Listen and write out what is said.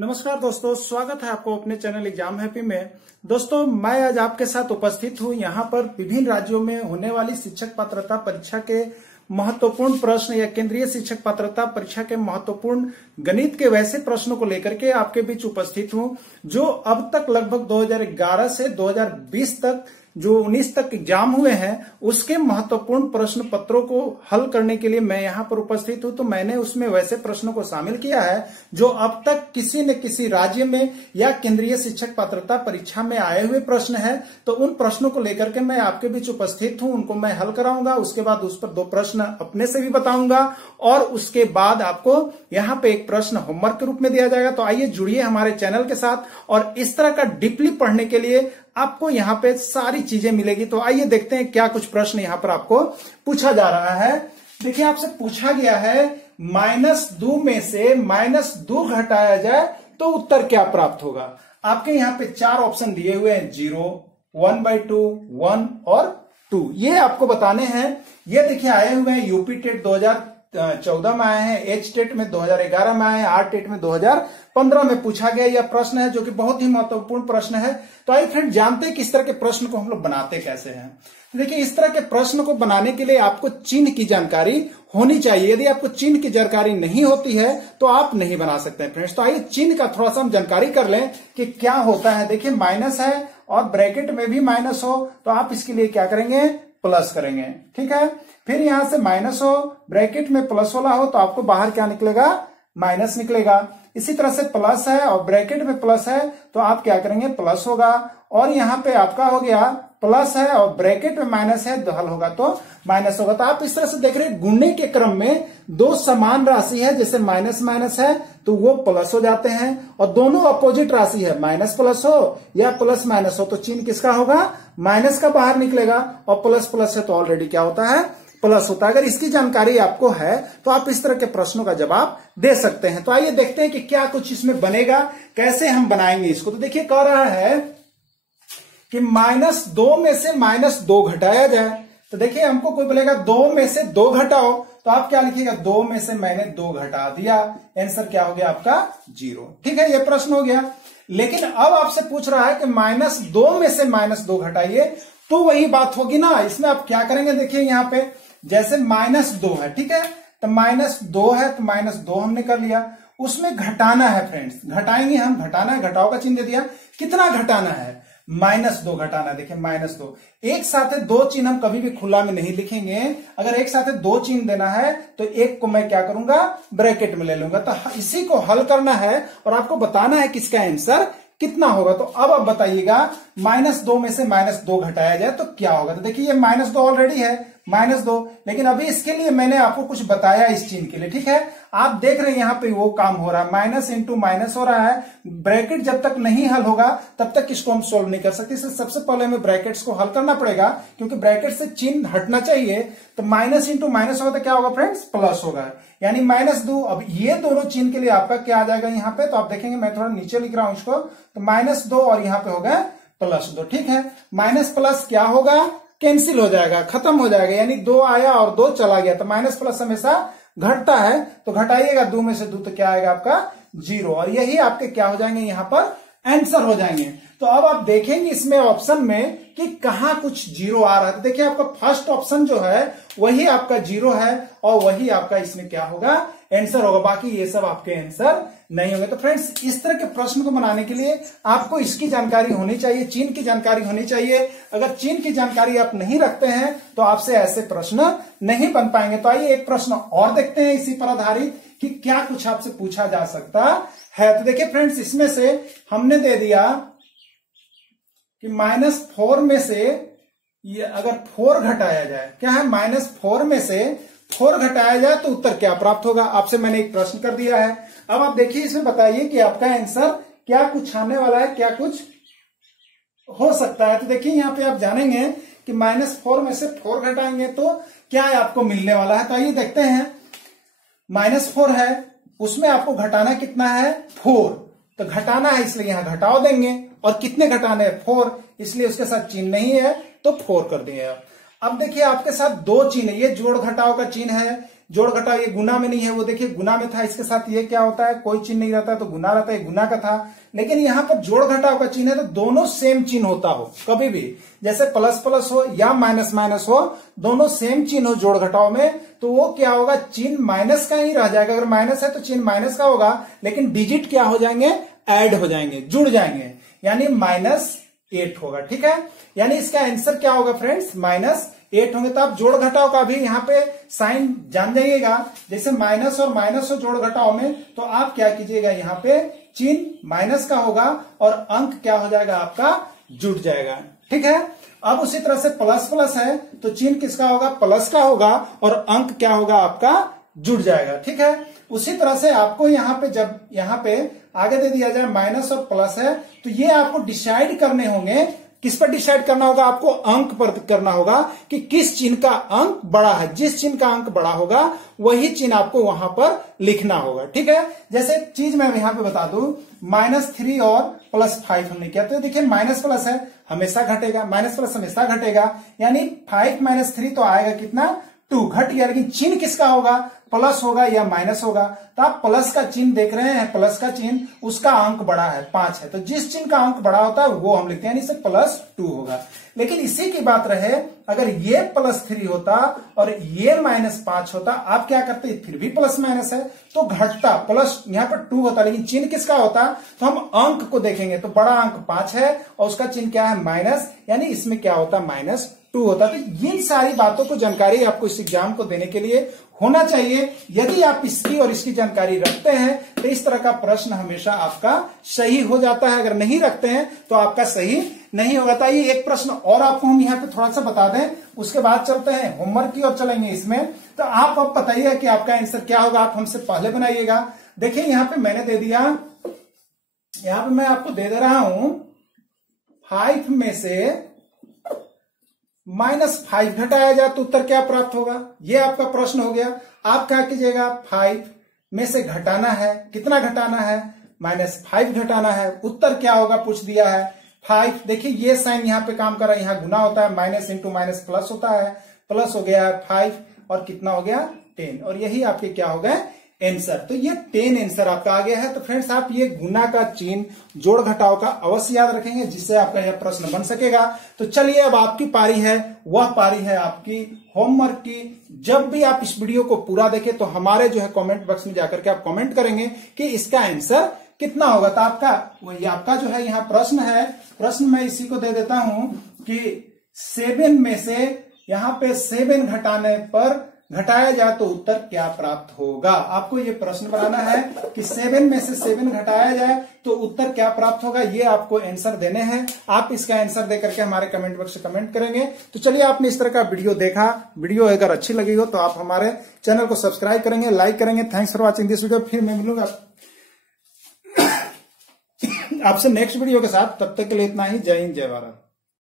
नमस्कार दोस्तों, स्वागत है आपको अपने चैनल एग्जाम हैप्पी में। दोस्तों, मैं आज आपके साथ उपस्थित हूं यहाँ पर विभिन्न राज्यों में होने वाली शिक्षक पात्रता परीक्षा के महत्वपूर्ण प्रश्न या केंद्रीय शिक्षक पात्रता परीक्षा के महत्वपूर्ण गणित के वैसे प्रश्नों को लेकर के आपके बीच उपस्थित हूं जो अब तक लगभग 2011 से 2020 तक जो 19 तक एग्जाम हुए हैं उसके महत्वपूर्ण प्रश्न पत्रों को हल करने के लिए मैं यहाँ पर उपस्थित हूँ। तो मैंने उसमें वैसे प्रश्नों को शामिल किया है जो अब तक किसी न किसी राज्य में या केंद्रीय शिक्षक पात्रता परीक्षा में आए हुए प्रश्न है। तो उन प्रश्नों को लेकर के मैं आपके बीच उपस्थित हूँ, उनको मैं हल कराऊंगा। उसके बाद उस पर 2 प्रश्न अपने से भी बताऊंगा और उसके बाद आपको यहाँ पे एक प्रश्न होमवर्क के रूप में दिया जाएगा। तो आइए जुड़िए हमारे चैनल के साथ और इस तरह का डीपली पढ़ने के लिए आपको यहाँ पे सारी चीजें मिलेगी। तो आइए देखते हैं क्या कुछ प्रश्न यहाँ पर आपको पूछा जा रहा है। देखिए, आपसे पूछा गया है -2 में से -2 घटाया जाए तो उत्तर क्या प्राप्त होगा। आपके यहाँ पे 4 ऑप्शन दिए हुए हैं, 0, 1/2, 1 और 2। ये आपको बताने हैं। ये देखिए आए हुए हैं यूपी टेट 2014 में आए हैं, एच टेट में 2011 में आए हैं, आर टेट में 2015 में पूछा गया यह प्रश्न है जो कि बहुत ही महत्वपूर्ण प्रश्न है। तो आइए फ्रेंड जानते हैं कि इस तरह के प्रश्न को हम लोग बनाते कैसे हैं। देखिए, इस तरह के प्रश्न को बनाने के लिए आपको चिन्ह की जानकारी होनी चाहिए। यदि आपको चिन्ह की जानकारी नहीं होती है तो आप नहीं बना सकते हैं फ्रेंड्स। तो आइए चिन्ह का थोड़ा सा हम जानकारी कर लें कि क्या होता है। देखिए, माइनस है और ब्रैकेट में भी माइनस हो तो आप इसके लिए क्या करेंगे, प्लस करेंगे। ठीक है, फिर यहां से माइनस हो, ब्रैकेट में प्लस वाला हो तो आपको बाहर क्या निकलेगा, माइनस निकलेगा। इसी तरह से प्लस है और ब्रैकेट में प्लस है तो आप क्या करेंगे, प्लस होगा। और यहाँ पे आपका हो गया प्लस है और ब्रैकेट में माइनस है तो हल होगा तो माइनस होगा। तो आप इस तरह से देख रहे हैं गुणने के क्रम में 2 समान राशि है, जैसे माइनस माइनस है तो वो प्लस हो जाते हैं, और दोनों अपोजिट राशि है, माइनस प्लस हो या प्लस माइनस हो तो चिन्ह किसका होगा, माइनस का बाहर निकलेगा। और प्लस प्लस है तो ऑलरेडी क्या होता है, प्लस होता है। अगर इसकी जानकारी आपको है तो आप इस तरह के प्रश्नों का जवाब दे सकते हैं। तो आइए देखते हैं कि क्या कुछ इसमें बनेगा, कैसे हम बनाएंगे इसको। तो देखिए, कह रहा है कि -2 में से -2 घटाया जाए। तो देखिए, हमको कोई बोलेगा 2 में से 2 घटाओ तो आप क्या लिखिएगा, 2 में से मैंने 2 घटा दिया, आंसर क्या हो गया आपका 0। ठीक है, ये प्रश्न हो गया। लेकिन अब आपसे पूछ रहा है कि -2 में से -2 घटाइए, तो वही बात होगी ना। इसमें आप क्या करेंगे, देखिए यहाँ पे जैसे -2 है, ठीक है, तो -2 है तो -2 हमने कर लिया। उसमें घटाना है फ्रेंड्स, घटाएंगे हम, घटाना है, घटाओ का चिन्ह दे दिया। कितना घटाना है, -2 घटाना। देखिए -2 एक साथ 2 चिन्ह हम कभी भी खुला में नहीं लिखेंगे। अगर एक साथ 2 चिन्ह देना है तो एक को मैं क्या करूंगा, ब्रैकेट में ले लूंगा। तो इसी को हल करना है और आपको बताना है कि इसका आंसर कितना होगा। तो अब आप बताइएगा, -2 में से -2 घटाया जाए तो क्या होगा। तो देखिए, ये -2 ऑलरेडी है, -2, लेकिन अभी इसके लिए मैंने आपको कुछ बताया इस चिन्ह के लिए। ठीक है, आप देख रहे हैं यहाँ पे वो काम हो रहा है, माइनस इंटू माइनस हो रहा है। ब्रैकेट जब तक नहीं हल होगा तब तक इसको हम सोल्व नहीं कर सकते। इसलिए सबसे पहले हमें ब्रैकेट्स को हल करना पड़ेगा, क्योंकि ब्रैकेट से चिन्ह हटना चाहिए। तो माइनस इंटू माइनस होगा तो क्या होगा फ्रेंड्स, प्लस होगा, यानी -2। अब ये दोनों चिन्ह के लिए आपका क्या आ जाएगा यहाँ पे, तो आप देखेंगे मैं थोड़ा नीचे लिख रहा हूं इसको, तो -2 और यहाँ पे होगा +2। ठीक है, माइनस प्लस क्या होगा, कैंसिल हो जाएगा, खत्म हो जाएगा, यानी 2 आया और 2 चला गया। तो माइनस प्लस हमेशा घटता है, तो घटाइएगा 2 में से 2 तो क्या आएगा आपका 0। और यही आपके क्या हो जाएंगे, यहाँ पर आंसर हो जाएंगे। तो अब आप देखेंगे इसमें ऑप्शन में कि कहां कुछ 0 आ रहा है। तो देखिए, आपका फर्स्ट ऑप्शन जो है वही आपका 0 है और वही आपका इसमें क्या होगा, आंसर होगा। बाकी ये सब आपके आंसर नहीं होंगे। तो फ्रेंड्स, इस तरह के प्रश्न को बनाने के लिए आपको इसकी जानकारी होनी चाहिए, चिन्ह की जानकारी होनी चाहिए। अगर चिन्ह की जानकारी आप नहीं रखते हैं तो आपसे ऐसे प्रश्न नहीं बन पाएंगे। तो आइए एक प्रश्न और देखते हैं इसी पर आधारित कि क्या कुछ आपसे पूछा जा सकता है। तो देखिए फ्रेंड्स, इसमें से हमने दे दिया कि -4 में से ये अगर 4 घटाया जाए, क्या है, -4 में से 4 घटाया जाए तो उत्तर क्या प्राप्त होगा। आपसे मैंने एक प्रश्न कर दिया है। अब आप देखिए, इसमें बताइए कि आपका आंसर क्या कुछ आने वाला है, क्या कुछ हो सकता है। तो देखिए, यहाँ पे आप जानेंगे कि -4 में से 4 घटाएंगे तो क्या आपको मिलने वाला है। तो आइए देखते हैं, -4 है, उसमें आपको घटाना कितना है, 4। तो घटाना है इसलिए यहां घटाओ देंगे, और कितने घटाने हैं, 4, इसलिए उसके साथ चिन्ह नहीं है तो 4 कर दिए आप। अब देखिए आपके साथ दो चिन्ह है, ये जोड़ घटाव का चिन्ह है, जोड़ घटाव, ये गुना में नहीं है, वो देखिए गुना में था, इसके साथ ये क्या होता है, कोई चिन्ह नहीं रहता तो गुना रहता है, गुना का था। लेकिन यहाँ पर जोड़ घटाव का चिन्ह है तो दोनों सेम चिन्ह होता हो, कभी भी जैसे प्लस प्लस हो या माइनस माइनस हो, दोनों सेम चिन्ह हो जोड़ घटाव में, तो वो क्या होगा, चिन्ह माइनस का ही रह जाएगा। अगर माइनस है तो चिन्ह माइनस का होगा, लेकिन डिजिट क्या हो जाएंगे, ऐड हो जाएंगे, जुड़ जाएंगे, यानी -8 होगा। ठीक है, यानी इसका आंसर क्या होगा फ्रेंड्स, -8 होंगे। तो आप जोड़ घटाव का भी यहाँ पे साइन जान जाइएगा, जैसे माइनस और माइनस हो जोड़ घटाव में, तो आप क्या कीजिएगा, यहाँ पे चिन्ह माइनस का होगा और अंक क्या हो जाएगा, आपका जुड़ जाएगा। ठीक है, अब उसी तरह से प्लस प्लस है तो चिन्ह किसका होगा, प्लस का होगा और अंक क्या होगा, आपका जुड़ जाएगा। ठीक है, उसी तरह से आपको यहाँ पे जब यहाँ पे आगे दे दिया जाए माइनस और प्लस है, तो ये आपको डिसाइड करने होंगे, किस पर डिसाइड करना होगा, आपको अंक पर करना होगा कि किस चिन्ह का अंक बड़ा है। जिस चिन्ह का अंक बड़ा होगा वही चिन्ह आपको वहां पर लिखना होगा। ठीक है, जैसे चीज मैं यहाँ पे बता दूं, -3 और +5 हमने किया, तो देखिए माइनस प्लस है, हमेशा घटेगा, माइनस प्लस हमेशा घटेगा, यानी 5 - 3 तो आएगा कितना, 2 घट गया। लेकिन चिन्ह किसका होगा, प्लस होगा या माइनस होगा, तो आप प्लस का चिन्ह देख रहे हैं, प्लस का चिन्ह, उसका अंक बड़ा है, 5 है, तो जिस चिन्ह का अंक बड़ा होता है वो हम लिखते हैं, यानी इसे +2 होगा। लेकिन इसी की बात रहे, अगर ये +3 होता और ये -5 होता, आप क्या करते, फिर भी प्लस माइनस है तो घटता, प्लस यहाँ पर 2 होता, लेकिन चिन्ह किसका होता, तो हम अंक को देखेंगे तो बड़ा अंक 5 है और उसका चिन्ह क्या है, माइनस, यानी इसमें क्या होता, -2 होता। तो इन सारी बातों को जानकारी आपको इस एग्जाम को देने के लिए होना चाहिए। यदि आप इसकी और इसकी जानकारी रखते हैं तो इस तरह का प्रश्न हमेशा आपका सही हो जाता है, अगर नहीं रखते हैं तो आपका सही नहीं होगा। तो ये एक प्रश्न और आपको हम यहाँ पे थोड़ा सा बता दें, उसके बाद चलते हैं होमवर्क की और चलेंगे इसमें। तो आप अब बताइए कि आपका आंसर क्या होगा, आप हमसे पहले बनाइएगा। देखिए यहाँ पे मैंने दे दिया, यहाँ पे मैं आपको दे रहा हूं 5 में से -5 घटाया जाए तो उत्तर क्या प्राप्त होगा, ये आपका प्रश्न हो गया। आप क्या कीजिएगा, 5 में से घटाना है, कितना घटाना है, -5 घटाना है, उत्तर क्या होगा पूछ दिया है 5। देखिए ये साइन यहाँ पे काम कर रहा है, यहाँ गुना होता है, माइनस इंटू माइनस प्लस होता है, प्लस हो गया है 5 और कितना हो गया 10, और यही आपके क्या हो गए आंसर। तो ये 10 आंसर आपका आ गया है। तो फ्रेंड्स आप ये गुना का चिन्ह जोड़ घटाव का अवश्य याद रखेंगे, जिससे आपका यह प्रश्न बन सकेगा। तो चलिए अब आपकी पारी है, वह पारी है आपकी होमवर्क की। जब भी आप इस वीडियो को पूरा देखें तो हमारे जो है कमेंट बॉक्स में जाकर के आप कमेंट करेंगे कि इसका आंसर कितना होगा। तो आपका जो है यहाँ प्रश्न है, प्रश्न मैं इसी को दे देता हूं कि 7 में से यहाँ पे 7 घटाने पर घटाया जाए तो उत्तर क्या प्राप्त होगा। आपको ये प्रश्न बनाना है कि 7 में से 7 घटाया जाए तो उत्तर क्या प्राप्त होगा, ये आपको आंसर देने हैं। आप इसका आंसर देकर के हमारे कमेंट बॉक्स से कमेंट करेंगे। तो चलिए, आपने इस तरह का वीडियो देखा, वीडियो अगर अच्छी लगी हो तो आप हमारे चैनल को सब्सक्राइब करेंगे, लाइक करेंगे। Thanks for watching this video. फिर मैं मिलूंगा आपसे नेक्स्ट वीडियो के साथ, तब तक के लिए इतना ही। जय हिंद, जय भारत।